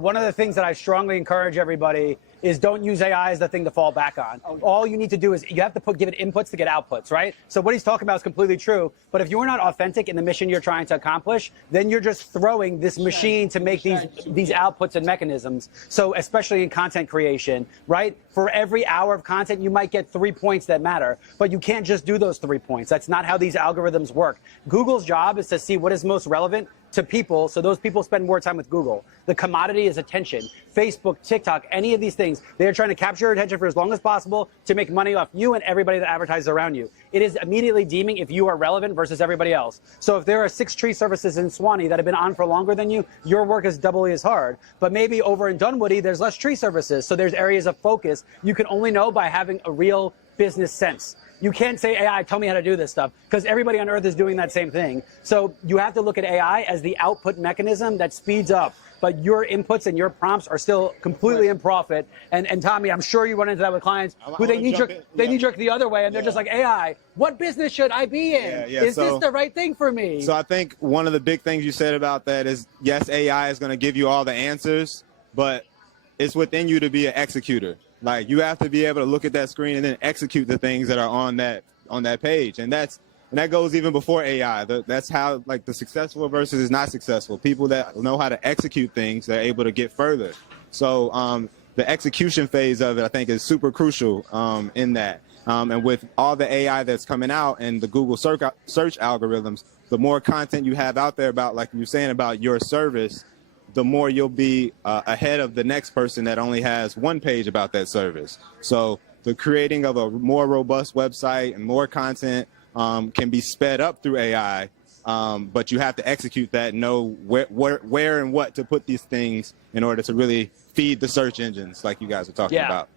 one of the things that I strongly encourage everybody is don't use AI as the thing to fall back on. All you need to do is you have to give it inputs to get outputs, right? So what he's talking about is completely true. But if you're not authentic in the mission you're trying to accomplish, then you're just throwing this machine to make these outputs and mechanisms. So especially in content creation, right? For every hour of content, you might get 3 points that matter, but you can't just do those 3 points. That's not how these algorithms work. Google's job is to see what is most relevant to people, so those people spend more time with Google. The commodity is attention. Facebook, TikTok, any of these things, they're trying to capture your attention for as long as possible to make money off you and everybody that advertises around you. It is immediately deeming if you are relevant versus everybody else. So if there are 6 tree services in Swanee that have been on for longer than you, your work is doubly as hard. But maybe over in Dunwoody, there's less tree services, so there's areas of focus you can only know by having a real business sense. You can't say, AI, tell me how to do this stuff, because everybody on earth is doing that same thing. So you have to look at AI as the output mechanism that speeds up, but your inputs and your prompts are still completely in profit. And Tommy, I'm sure you run into that with clients who they knee-jerk the other way, and they're just like, AI, what business should I be in? Is this the right thing for me? So I think one of the big things you said about that is, yes, AI is going to give you all the answers, but it's within you to be an executor. Like, you have to be able to look at that screen and then execute the things that are on that page. And that goes even before AI. That's how, like, the successful versus not successful. People that know how to execute things, they're able to get further. So the execution phase of it, I think, is super crucial in that. And with all the AI that's coming out and the Google search algorithms, the more content you have out there about, like you're saying, about your service, the more you'll be ahead of the next person that only has one page about that service. So the creating of a more robust website and more content can be sped up through AI, but you have to execute that, know where and what to put these things in order to really feed the search engines like you guys are talking about.